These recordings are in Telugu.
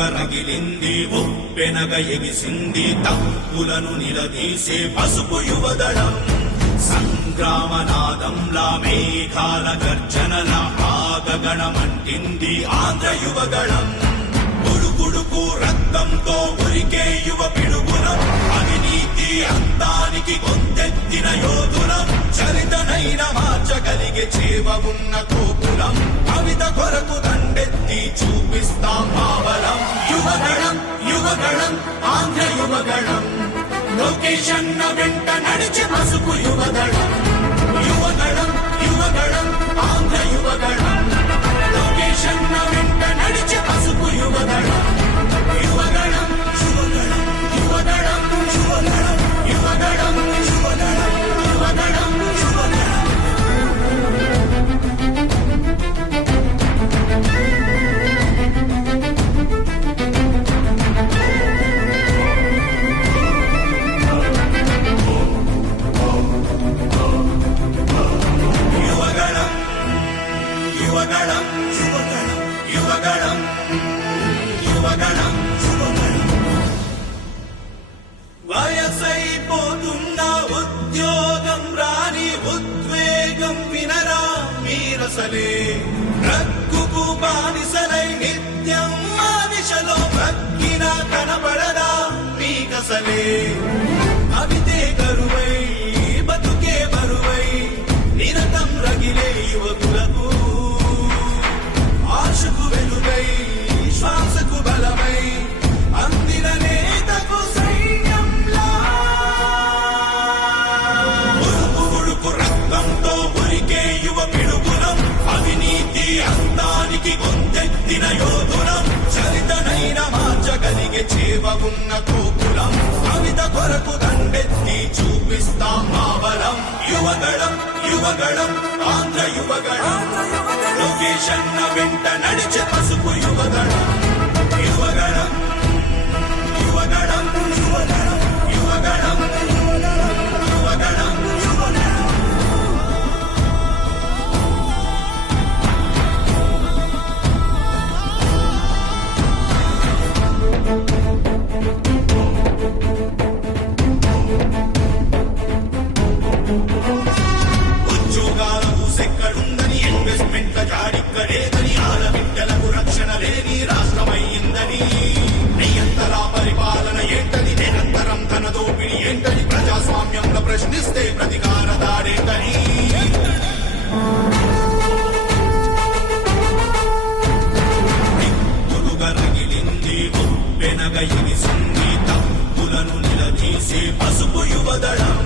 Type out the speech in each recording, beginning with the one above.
రగిలింది ఉప్పెనగ ఎగిసింది తప్పులను నిలదీసే పసుపు యువదళం సంగ్రామనాదంలా మేఘాల గర్జనల ఆగగణమంటింది ఆంధ్ర యువగళం ఉడుకుడుకు రక్తంతో ఉరికే యువ పిడుగులం అవినీతి అంతానికి గొంతెత్తిన యోధులం చరితనైన మార్చగలిగే చేవ ఉన్న కోపులం కవిత కొరకు దండెత్తి చూపిస్తాం మావలం యువగణం యువగణం ఆంధ్ర యువగణం లొకేషన్ వెంట నడిచి పసుపు యువగణం యువగణం యువగణం ఆంధ్ర యువగణం లొకేషన్ వెంట నడిచి పసుపు యువగణం యువగణం యువగణం యువగణం యువగణం యువగణం యువగణం యువగణం యువగణం యువగణం యువగణం యువగణం యువగణం వయసైపోతున్న ఉద్యోగం రాని ఉద్వేగం వినరా మీరసలే రక్కుకు బానిసలై నిత్యం ఆ దిశలో బ్రక్కిన కనబడదా మీకసలే అవితే కరువై బతుకే బరువై నిరతం రగిలే యువకులకు ఆశకు వెలుగై శ్వాసకు బలమై అందిన నేతకు సైన్యంలా ఉరుకు ఉడుకు రక్తంతో ఉరికే యువ పిడుగులం అవినీతి అంతానికి గొంతెత్తిన యోధులం చరితనైన మార్చగలిగే చేవ ఉన్న కోపులం కవిత కొరకు దండెత్తి చూపిస్తాం మావలం యువగళం యువగళం ఆంధ్ర యువగళం లొకేషన్ వెంట నడిచే పసుపు యువగళం యువగళం యువగళం యువగళం యువగళం యువగళం ఉద్యోగాల ఊసెక్కడుందని ఇన్వెస్ట్మెంట్ల జాడిక్కడేదని ఆడబిడ్డలకు రక్షణ లేని రాష్ట్రమయ్యిందని నియంతరా పరిపాలన ఏంటని నిరంతరం ధన దోపిడి ఏంటని ప్రజాస్వామ్యంలో ప్రశ్నిస్తే ప్రతికార దాడేంటని దిక్కులుగా రగిలింది ఉప్పెనగ ఎగిసింది తప్పులను నిలదీసే పసుపు యువదళం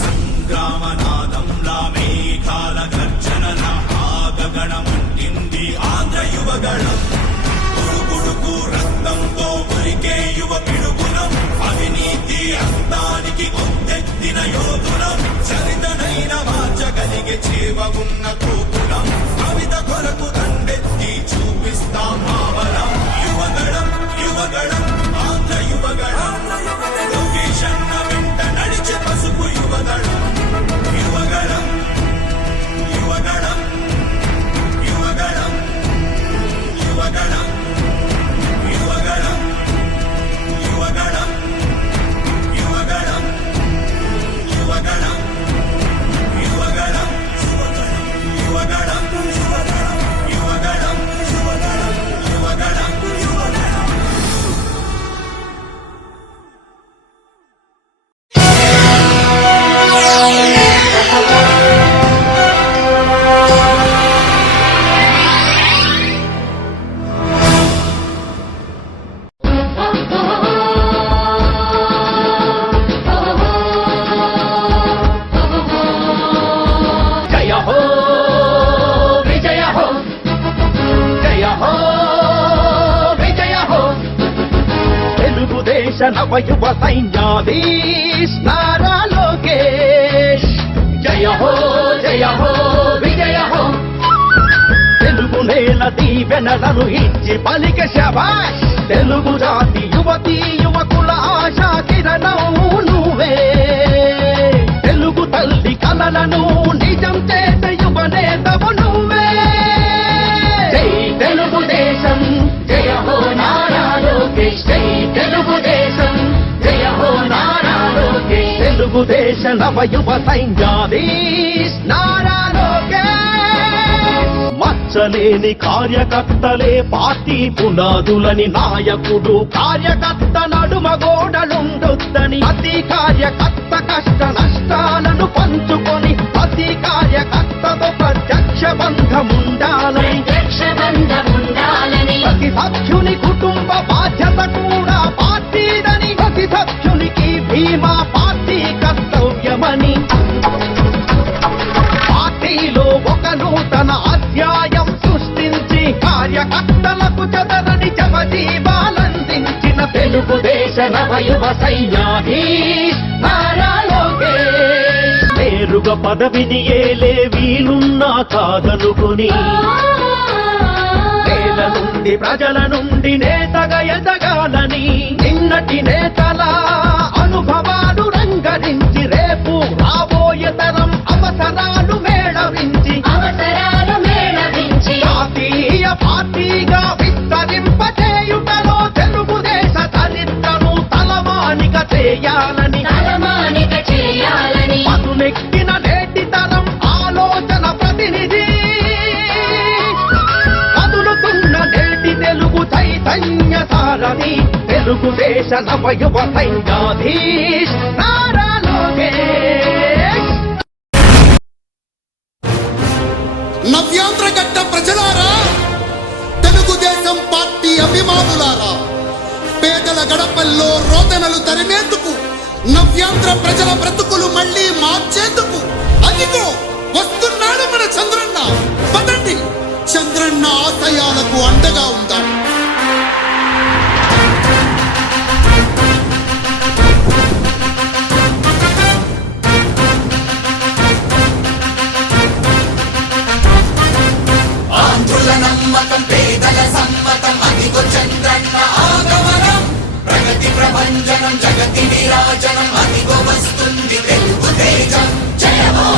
సంగ్రామనాదంలా మేఘాల గర్జనల ఆగగణమంటింది ఆంధ్ర యువగణం ఉడుకుడుకు రక్తంతో ఉరికే యువ పిడుగులం అవినీతి అంతానికి గొంతెత్తిన యోధులం చరితనైన మార్చగలిగే చేవ ఉన్న కోపులం కవిత కొరకు దండెత్తి చూపిస్తాం మావలం యువగణం యువగణం ఆంధ్ర యువగణం లొకేషన్ వెంట నడిచే పసుపు యువగణం యువగణం యువగణం యువగణం యువగణం యువగణం యువగణం యువగణం యువగణం యువగణం యువగణం యువగణం యువగణం యువగణం జయ హో విజయ హో జయ హో విజయ హో తెలుగుదేశ నవయువ సైన్యాధీశ్ నారా లోకేష్ జయ హో విజయ హో తెలుగు నేల దీవెనలను ఇచ్చి పలిక శభాష్ తెలుగు జాతి యువతీ యువకుల ఆశా కిరణం నువ్వే తెలుగు తల్లి కలలను నిజం చేత యువనేతవు నువ్వే జై తెలుగుదేశం జయ హో నారా తెలుగుదేశ నవయువ సైన్యాధీశ్ నారా లోకేష్. మచ్చలేని కార్యకర్తలే పార్టీ పునాదులని నాయకుడు కార్యకర్త నడుమ గోడలుండొద్దని ప్రతి కార్యకర్త కష్ట నష్టాలను పంచుకొని ప్రతి కార్యకర్తతో ప్రత్యక్ష బంధముండాలని ప్రతి సభ్యుని కుటుంబ బాధ్యత కూడా పార్టీదని ప్రతి సభ్యునికి బీమా పార్టీ కర్తవ్యమని పార్టీలో ఒక నూతన అధ్యాయం సృష్టించి కార్యకర్తలకు చెదరని జవజీవాలందించిన తెలుగుదేశ నవయువ సైన్యాధీశ్ నారా లోకేష్. నేరుగా పదవిని ఏలే వీలున్నా కాదనుకుని నేల నుండి ప్రజల నుండి నేతగా ఎదగాలని నిన్నటి నేతల అనుభవాలు రంగరించి రేపు రాబోయే తరం అవసరాలు మేళవించి జాతీయ పార్టీగా విస్తరింపచేయుటలో తెలుగుదేశ చరిత్రను తలమానిక చేయాలని పదునెక్కిన నేటి తరం ఆలోచన ప్రతినిధి కదులుతున్న నేటి తెలుగు చైతన్య సారథి తెలుగుదేశ నవయువ సైన్యాధీశ్ నారా లోకేష్. నవ్యాంధ్ర గడ్డ ప్రజలారా, తెలుగుదేశం పార్టీ అభిమానులారా, పేదల గడపల్లో రోదనలు తరిమేందుకు నవ్యాంధ్ర ప్రజల బ్రతుకులు మళ్ళీ మార్చేందుకు అదిగో వస్తున్నాడు మన చంద్రన్న. పదండి, చంద్రన్న ఆశయాలకు అండగా ఉందాం. ఆంధ్రుల నమ్మకం పేదల సమ్మతం అదిగో చంద్రన్న ఆగమనం ప్రగతి ప్రభంజనం జగతి విరాజనం అదిగో వస్తుంది తెలుగు తేజం జయమో